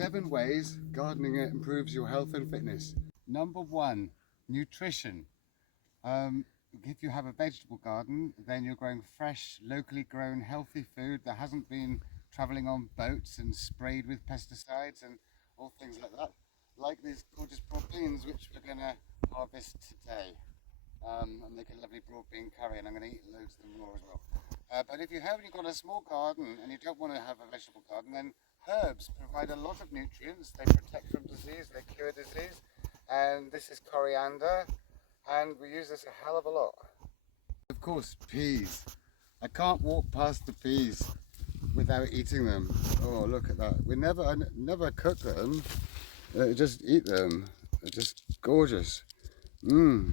7 ways gardening improves your health and fitness. Number 1, nutrition. If you have a vegetable garden, then you're growing fresh, locally grown, healthy food that hasn't been travelling on boats and sprayed with pesticides and all things like that. Like these gorgeous broad beans, which we're going to harvest today. And make a lovely broad bean curry, and I'm going to eat loads of them raw as well. But if you haven't got a small garden and you don't want to have a vegetable garden, then herbs provide a lot of nutrients. They protect from disease, they cure disease. And this is coriander, and we use this a hell of a lot. Of course, peas. I can't walk past the peas without eating them. Oh, look at that. I never cook them, just eat them. They're just gorgeous. Mmm.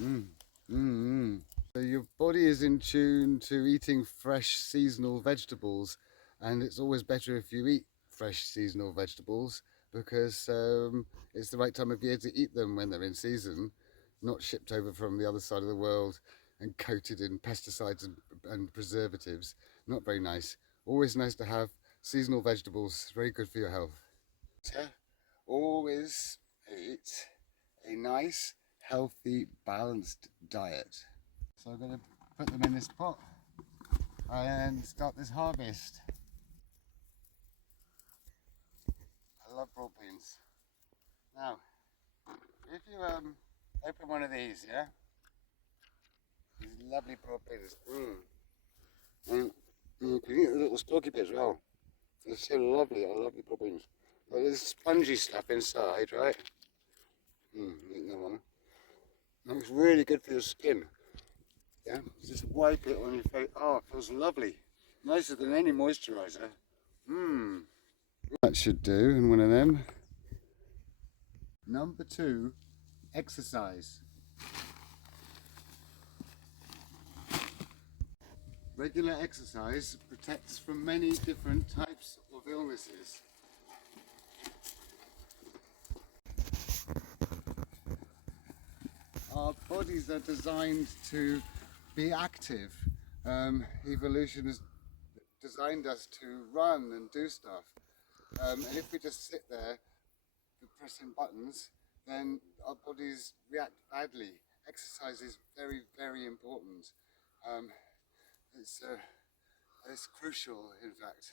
Mmm. Mmm. So your body is in tune to eating fresh seasonal vegetables, and it's always better if you eat fresh seasonal vegetables because it's the right time of year to eat them when they're in season, not shipped over from the other side of the world and coated in pesticides and preservatives. Not very nice. Always nice to have seasonal vegetables, very good for your health. So always eat a nice, healthy, balanced diet. So I'm going to put them in this pot and start this harvest. I love broad beans. Now, if you open one of these, yeah, these lovely broad beans, and you can eat the little stalky bits as well. They're so lovely. I love the broad beans. But there's spongy stuff inside, right? Eating that one. And it's really good for your skin. Yeah, just wipe it on your face. Oh, it feels lovely. Nicer than any moisturizer. That should do in one of them. Number 2, exercise. Regular exercise protects from many different types of illnesses. Our bodies are designed to be active. Evolution has designed us to run and do stuff. And if we just sit there pressing buttons, then our bodies react badly. Exercise is very, very important. It's crucial, in fact.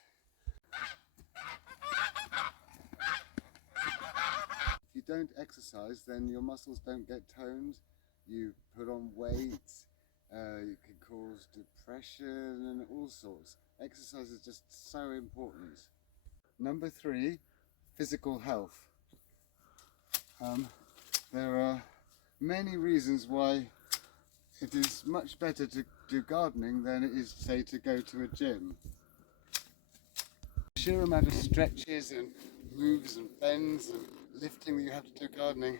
If you don't exercise, then your muscles don't get toned. You put on weight. You can cause depression and all sorts. Exercise is just so important. Number 3, physical health. There are many reasons why it is much better to do gardening than it is, say, to go to a gym. The sheer amount of stretches and moves and bends and lifting that you have to do gardening,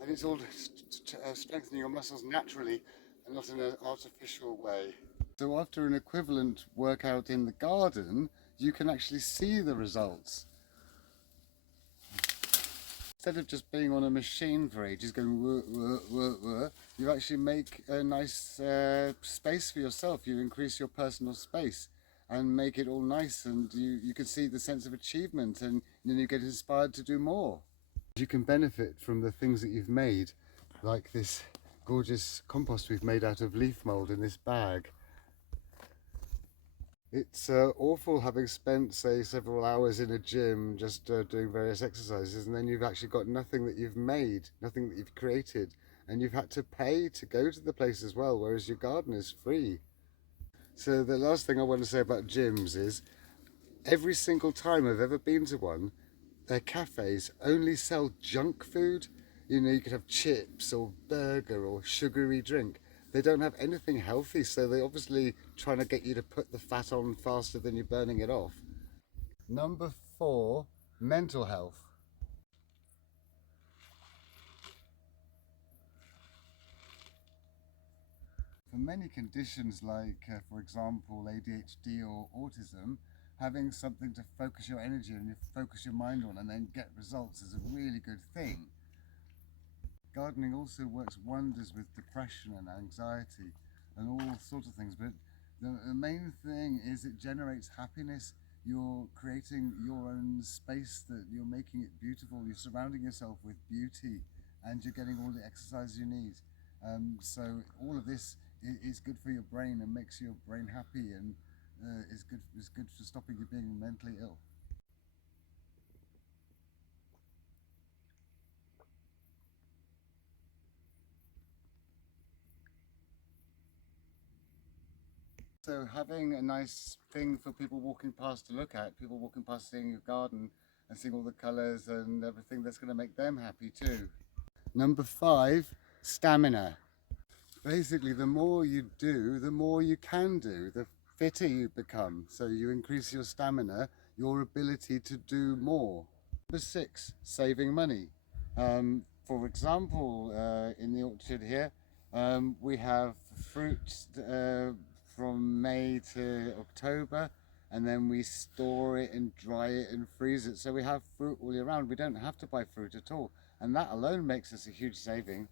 and it's all strengthening your muscles naturally and not in an artificial way. So after an equivalent workout in the garden, you can actually see the results. Instead of just being on a machine for ages going whoa, whoa, whoa, whoa, you actually make a nice space for yourself. You increase your personal space and make it all nice, and you can see the sense of achievement, and then you get inspired to do more. You can benefit from the things that you've made, like this gorgeous compost we've made out of leaf mould in this bag. It's awful having spent, say, several hours in a gym just doing various exercises, and then you've actually got nothing that you've made, nothing that you've created, and you've had to pay to go to the place as well, whereas your garden is free. So the last thing I want to say about gyms is, every single time I've ever been to one, their cafes only sell junk food. You know, you could have chips or burger or sugary drink. They don't have anything healthy, so they're obviously trying to get you to put the fat on faster than you're burning it off. Number 4, mental health. For many conditions like, for example, ADHD or autism, having something to focus your energy and focus your mind on and then get results is a really good thing. Gardening also works wonders with depression and anxiety and all sorts of things, but the main thing is it generates happiness. you're creating your own space, that you're making it beautiful, you're surrounding yourself with beauty, and you're getting all the exercise you need. So all of this is good for your brain and makes your brain happy, and is good for stopping you being mentally ill. So having a nice thing for people walking past to look at, people walking past seeing your garden and seeing all the colours and everything, that's going to make them happy too. Number 5, stamina. Basically, the more you do, the more you can do, the fitter you become. So you increase your stamina, your ability to do more. Number 6, saving money. For example, in the orchard here, we have fruit from May to October, and then we store it and dry it and freeze it. So we have fruit all year round. We don't have to buy fruit at all. And that alone makes us a huge saving.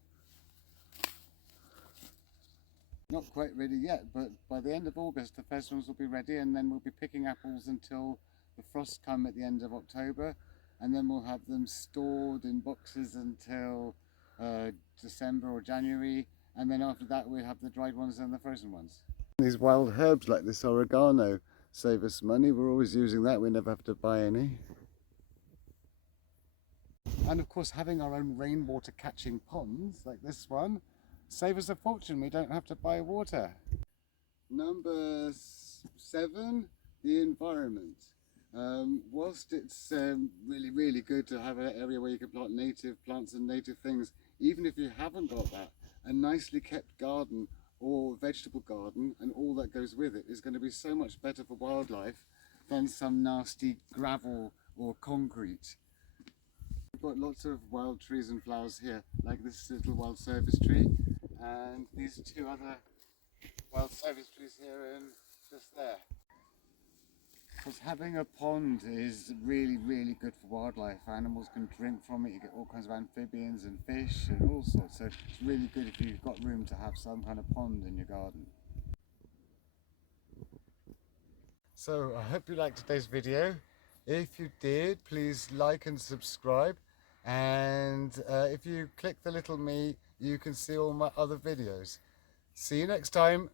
Not quite ready yet, but by the end of August the first ones will be ready, and then we'll be picking apples until the frosts come at the end of October, and then we'll have them stored in boxes until December or January, and then after that we'll have the dried ones and the frozen ones. These wild herbs like this oregano save us money. We're always using that, we never have to buy any. And of course, having our own rainwater catching ponds like this one save us a fortune. We don't have to buy water. Number 7, the environment. Whilst it's really good to have an area where you can plant native plants and native things, even if you haven't got that, a nicely kept garden or vegetable garden and all that goes with it is going to be so much better for wildlife than some nasty gravel or concrete. We've got lots of wild trees and flowers here, like this little wild service tree, and these 2 other wild service trees here and just there. Because having a pond is really good for wildlife. Animals can drink from it, you get all kinds of amphibians and fish and all sorts, so it's really good if you've got room to have some kind of pond in your garden. So I hope you liked today's video. If you did, please like and subscribe, and if you click the little me, you can see all my other videos. See you next time.